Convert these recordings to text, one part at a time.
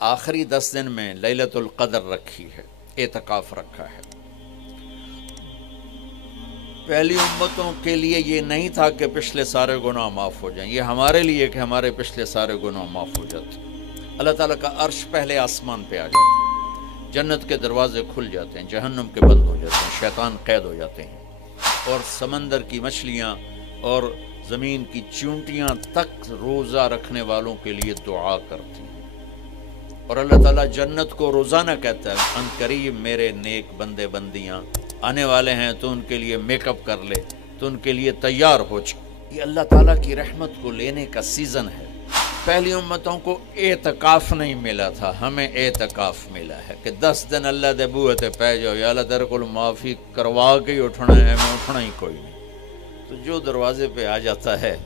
آخری 10 دن میں لیلۃ القدر رکھی ہے، اعتکاف رکھا ہے۔ پہلی امتوں کے لیے یہ نہیں تھا کہ پچھلے سارے گناہ معاف ہو جائیں، یہ ہمارے لیے کہ ہمارے پچھلے سارے گناہ معاف ہو جاتے۔ اللہ تعالیٰ کا عرش پہلے آسمان پہ آ جاتا ہے، جنت کے دروازے کھل جاتے ہیں، جہنم کے بند ہو جاتے ہیں، شیطان قید ہو جاتے ہیں، اور سمندر کی مچھلیاں اور زمین کی چونٹیاں تک روزہ رکھنے والوں کے لیے دعا کرتی ہیں۔ اور اللہ تعالیٰ جنت کو روزانہ کہتا ہے، ان قریب میرے نیک بندے بندیاں آنے والے ہیں، تو ان کے لیے میک اپ کر لے، تو ان کے لیے تیار ہو جائے۔ یہ اللہ تعالیٰ کی رحمت کو لینے کا سیزن ہے۔ پہلی امتوں کو اعتکاف نہیں ملا تھا، ہمیں اعتکاف ملا ہے کہ 10 دن اللہ دے بوئے تے پہ جاؤ، یا اللہ تیرے کو معافی کروا کے ہی اٹھنا ہے، میں اٹھنا ہی کوئی نہیں۔ تو جو دروازے پہ آ جاتا ہے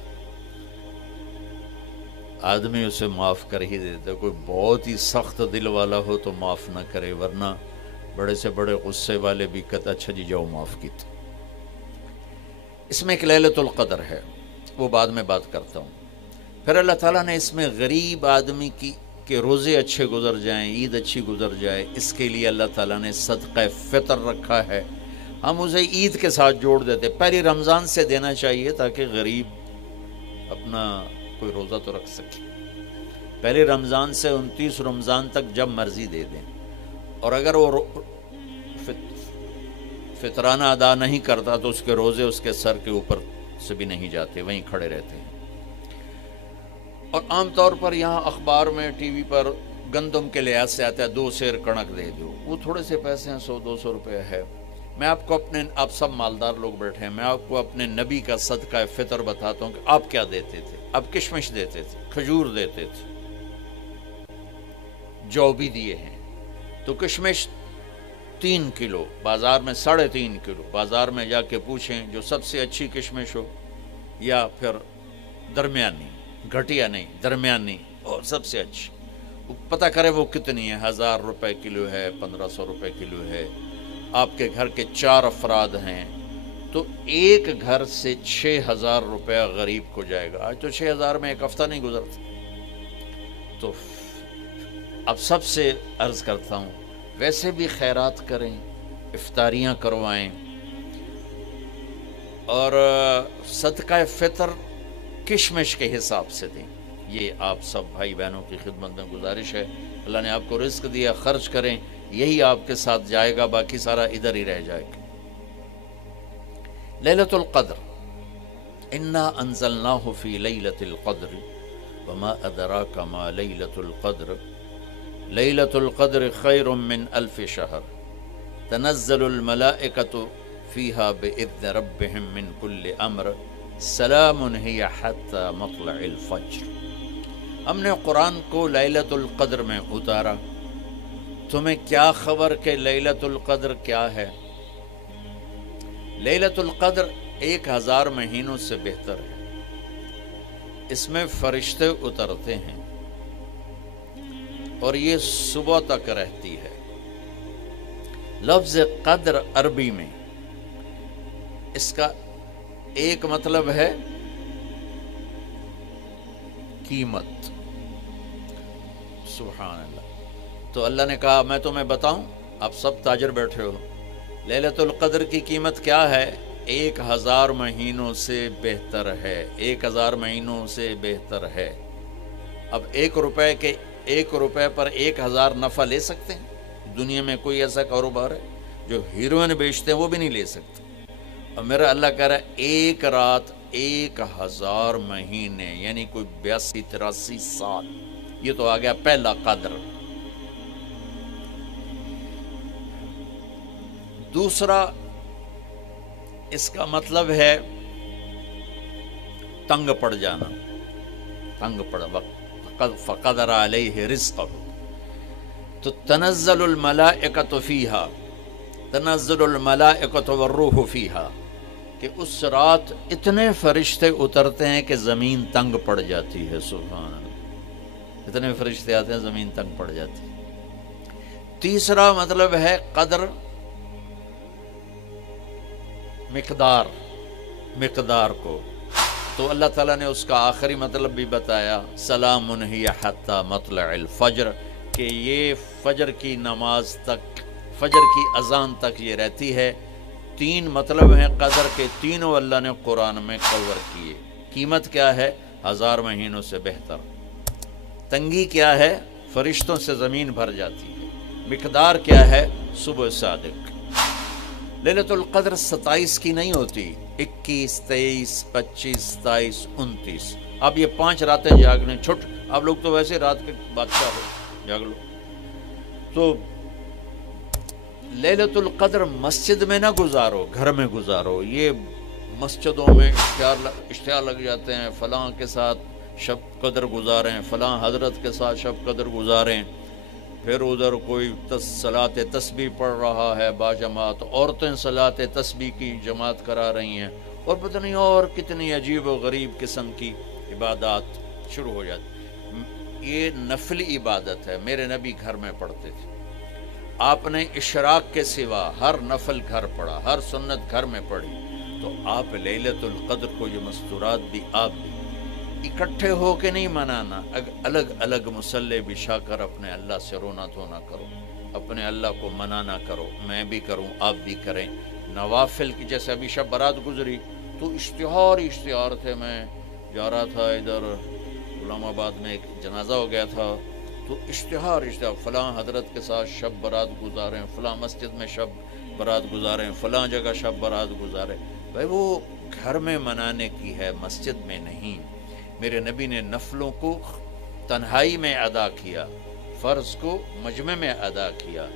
آدمی اسے معاف کر ہی دیتا۔ کوئی بہت ہی سخت دل والا ہو تو معاف نہ کرے، ورنہ بڑے سے بڑے غصے والے بھی کہتا اچھا جی جاؤ معاف کیتے۔ اس میں ایک لیلۃ القدر ہے، وہ بعد میں بات کرتا ہوں۔ پھر اللہ تعالیٰ نے اس میں غریب آدمی کی کہ روزے اچھے گزر جائیں، عید اچھی گزر جائے، اس کے لیے اللہ تعالیٰ نے صدقہ فطر رکھا ہے۔ ہم اسے عید کے ساتھ جوڑ دیتے، پہلی رمضان سے دینا چاہیے تاکہ غریب اپنا کوئی روزہ تو رکھ سکے۔ پہلی رمضان سے 29 رمضان تک جب مرضی دے دیں، اور اگر وہ فطرانہ ادا نہیں کرتا تو اس کے روزے اس کے سر کے اوپر سے بھی نہیں جاتے، وہیں کھڑے رہتے ہیں۔ اور عام طور پر یہاں اخبار میں ٹی وی پر گندم کے لحاظ سے آتا ہے 2 سیر کڑک دے دو، وہ تھوڑے سے پیسے ہیں، 100-200 روپے ہے۔ میں آپ کو آپ سب مالدار لوگ بیٹھے ہیں، میں آپ کو اپنے نبی کا صدقہ فطر بتاتا ہوں کہ آپ کیا دیتے تھے۔ آپ کشمش دیتے تھے، کھجور دیتے تھے، جو بھی دیے ہیں۔ تو کشمش 3 کلو، بازار میں 3.5 کلو، بازار میں جا کے پوچھیں جو سب سے اچھی کشمش ہو، یا پھر درمیانی، گھٹیا نہیں درمیانی اور سب سے اچھی، وہ پتہ کرے وہ کتنی ہے، 1000 روپے کلو ہے، 1500 روپے کلو ہے۔ آپ کے گھر کے 4 افراد ہیں تو ایک گھر سے 6000 روپے غریب کو جائے گا۔ آج تو 6000 میں ایک ہفتہ نہیں گزرتا۔ تو اب سب سے عرض کرتا ہوں، ویسے بھی خیرات کریں، افطاریاں کروائیں، اور صدقہ فطر کشمش کے حساب سے دیں۔ یہ آپ سب بھائی بہنوں کی خدمت میں گزارش ہے۔ اللہ نے آپ کو رزق دیا، خرچ کریں، یہی آپ کے ساتھ جائے گا، باقی سارا ادھر ہی رہ جائے گا۔ لیلۃ القدر، انا انزلناہ فی لیلۃ القدر وما ادراک ما لیلۃ القدر لیلۃ القدر خیر من 1000 شہر تنزل الملائکۃ فیہا باذن ربہم من کل امر سلام ہی حتی مطلع الفجر۔ ہم نے قرآن کو لیلۃ القدر میں اتارا، تمہیں کیا خبر کہ لیلۃ القدر کیا ہے؟ لیلۃ القدر 1000 مہینوں سے بہتر ہے۔ اس میں فرشتے اترتے ہیں اور یہ صبح تک رہتی ہے۔ لفظ قدر عربی میں اس کا ایک مطلب ہے قیمت۔ سبحان اللہ۔ تو اللہ نے کہا میں تمہیں بتاؤں، آپ سب تاجر بیٹھے ہو، لیلۃ القدر کی قیمت کیا ہے؟ 1000 مہینوں سے بہتر ہے، 1000 مہینوں سے بہتر ہے۔ اب 1 روپے پر 1000 نفع لے سکتے ہیں؟ دنیا میں کوئی ایسا کاروبار ہے؟ جو ہیروئن بیچتے ہیں وہ بھی نہیں لے سکتے۔ اور میرا اللہ کہہ رہا ہے 1 رات 1000 مہینے، یعنی کوئی 82-83 سال۔ یہ تو آ گیا پہلا قدر۔ دوسرا اس کا مطلب ہے تنگ پڑ جانا، تنگ پڑ وقت فقدر علیہ رزقہ۔ تو تنزل الملائکۃ فیہا، تنزل الملائکۃ والروح فیہا، کہ اس رات اتنے فرشتے اترتے ہیں کہ زمین تنگ پڑ جاتی ہے۔ سبحان اللہ، اتنے فرشتے آتے ہیں زمین تنگ پڑ جاتی ہے۔ تیسرا مطلب ہے قدر، مقدار کو، تو اللہ تعالیٰ نے اس کا آخری مطلب بھی بتایا، سلام ہی حتی مطلع الفجر، کہ یہ فجر کی نماز تک، فجر کی اذان تک یہ رہتی ہے۔ 3 مطلب ہیں قدر کے، تینوں اللہ نے قرآن میں کور کیے۔ قیمت کیا ہے؟ 1000 مہینوں سے بہتر۔ تنگی کیا ہے؟ فرشتوں سے زمین بھر جاتی ہے۔ مقدار کیا ہے؟ صبح صادق۔ لیلۃ القدر 27 کی نہیں ہوتی، 21، 23، 25، 27، 29۔ اب یہ 5 راتیں جاگنے چھٹ، آپ لوگ تو ویسے رات کے بادشاہ ہو، جاگ لو۔ تو لیلۃ القدر مسجد میں نہ گزارو، گھر میں گزارو۔ یہ مسجدوں میں اشتہار لگ جاتے ہیں، فلاں کے ساتھ شب قدر گزاریں، فلاں حضرت کے ساتھ شب قدر گزاریں، پھر ادھر کوئی صلاۃ تسبیح پڑھ رہا ہے باجماعت، عورتیں صلاۃ تسبیح کی جماعت کرا رہی ہیں، اور پتہ نہیں اور کتنی عجیب و غریب قسم کی عبادات شروع ہو جاتی۔ یہ نفلی عبادت ہے، میرے نبی گھر میں پڑھتے تھے۔ آپ نے اشراق کے سوا ہر نفل گھر پڑھا، ہر سنت گھر میں پڑھی۔ تو آپ لیلۃ القدر کو یہ مستورات بھی آپ بھی اکٹھے ہو کے نہیں منانا، الگ الگ مصلی بچھا کر اپنے اللہ سے رونا دھونا کرو، اپنے اللہ کو منانا کرو، میں بھی کروں، آپ بھی کریں۔ نوافل کی جیسے ابھی شب برات گزری تو اشتہار تھے، میں جا رہا تھا ادھر غلام آباد میں ایک جنازہ ہو گیا تھا، تو اشتہار فلاں حضرت کے ساتھ شب برات گزاریں، فلاں مسجد میں شب برات گزاریں، فلاں جگہ شب برات گزاریں۔ بھائی وہ گھر میں منانے کی ہے، مسجد میں نہیں۔ میرے نبی نے نفلوں کو تنہائی میں ادا کیا، فرض کو مجمع میں ادا کیا۔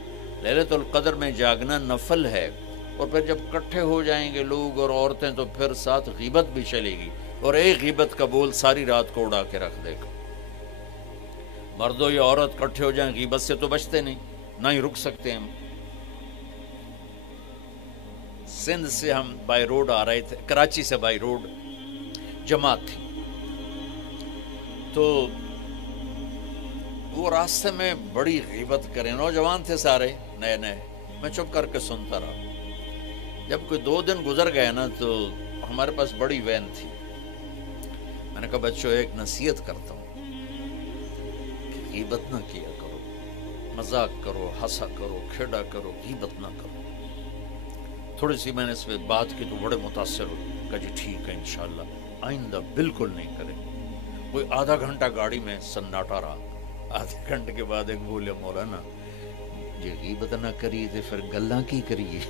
لیلۃ القدر میں جاگنا نفل ہے، اور پھر جب اکٹھے ہو جائیں گے لوگ اور عورتیں تو پھر ساتھ غیبت بھی چلے گی، اور ایک غیبت کا بول ساری رات کو اڑا کے رکھ دے گا۔ مردوں یا عورت اکٹھے ہو جائیں، غیبت سے تو بچتے نہیں، نہ ہی رک سکتے ہیں۔ سندھ سے ہم بائی روڈ آ رہے تھے، کراچی سے بائی روڈ جماعت تھی، تو وہ راستے میں بڑی غیبت کریں، نوجوان تھے سارے نئے نئے، میں چپ کر کے سنتا رہا۔ جب کوئی 2 دن گزر گئے نا تو ہمارے پاس بڑی وین تھی، میں نے کہا بچوں ایک نصیحت کرتا ہوں کہ غیبت نہ کیا کرو، مذاق کرو، ہنسا کرو، کھیڑا کرو، غیبت نہ کرو۔ تھوڑی سی میں نے اس پہ بات کی تو بڑے متاثر ہوئے، کہا جی ٹھیک ہے انشاءاللہ آئندہ بالکل نہیں کریں۔ کوئی آدھا گھنٹہ گاڑی میں سناٹا رہا، آدھے گھنٹے کے بعد ایک بولے مولانا جی غیبت نہ کریے تو پھر گلاں کی کریے۔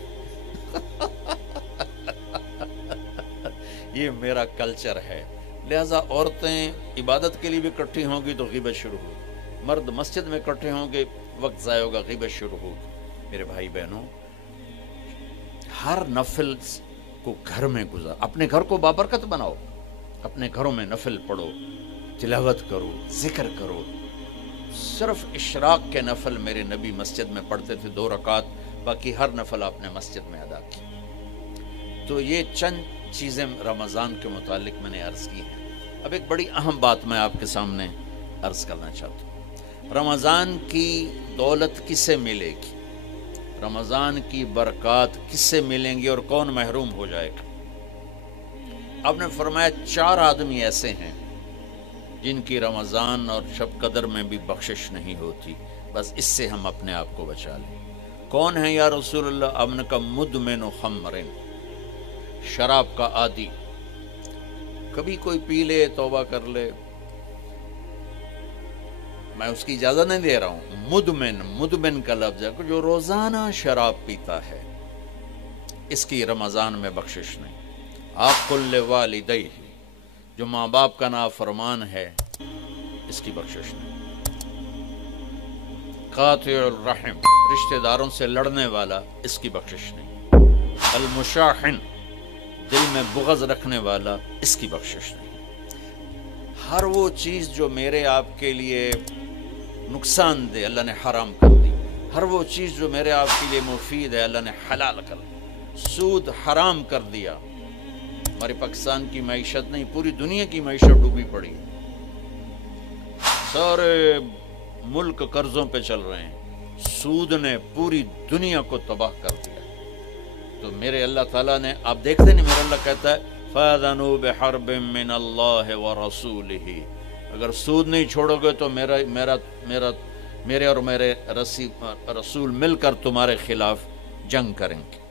یہ میرا کلچر ہے، لہٰذا عورتیں عبادت کے لیے بھی اکٹھی ہوں گی تو غیبت شروع ہوگی، مرد مسجد میں اکٹھے ہوں گے وقت ضائع ہوگا، غیبت شروع ہوگی۔ میرے بھائی بہنوں، ہر نفل کو گھر میں گزار، اپنے گھر کو بابرکت بناؤ، اپنے گھروں میں نفل پڑھو، تلاوت کرو، ذکر کرو۔ صرف اشراق کے نفل میرے نبی مسجد میں پڑھتے تھے 2 رکعت، باقی ہر نفل آپ نے مسجد میں ادا کی۔ تو یہ چند چیزیں رمضان کے متعلق میں نے عرض کی ہیں۔ اب ایک بڑی اہم بات میں آپ کے سامنے عرض کرنا چاہتا ہوں۔ رمضان کی دولت کس سے ملے گی؟ رمضان کی برکات کس سے ملیں گی اور کون محروم ہو جائے گا؟ آپ نے فرمایا 4 آدمی ایسے ہیں جن کی رمضان اور شب قدر میں بھی بخشش نہیں ہوتی، بس اس سے ہم اپنے آپ کو بچا لیں۔ کون ہے یا رسول اللہ؟ آپ نے کہا مدمن خمرن، شراب کا عادی، کبھی کوئی پی لے توبہ کر لے، میں اس کی اجازت نہیں دے رہا ہوں۔ مدمن کا لفظ ہے جو روزانہ شراب پیتا ہے، اس کی رمضان میں بخشش نہیں۔ عاق لوالدیہ، جو ماں باپ کا نافرمان ہے، اس کی بخشش نہیں۔ قاطع الرحم، رشتہ داروں سے لڑنے والا، اس کی بخشش نہیں۔ المشاحن، دل میں بغض رکھنے والا، اس کی بخشش نہیں۔ ہر وہ چیز جو میرے آپ کے لیے نقصان دے اللہ نے حرام کر دی، ہر وہ چیز جو میرے آپ کے لیے مفید ہے اللہ نے حلال کر دی۔ سود حرام کر دیا۔ ہماری پاکستان کی معیشت نہیں، پوری دنیا کی معیشت ڈوبی پڑی، سارے ملک قرضوں پہ چل رہے ہیں، سود نے پوری دنیا کو تباہ کر دیا۔ تو میرے اللہ تعالیٰ نے، آپ دیکھتے نہیں، میرا اللہ کہتا ہے فَأَذَنُوا بِحَرْبٍ مِّنَ اللَّهِ وَرَسُولِهِ، اگر سود نہیں چھوڑو گے تو میرے اور میرے رسول مل کر تمہارے خلاف جنگ کریں گے۔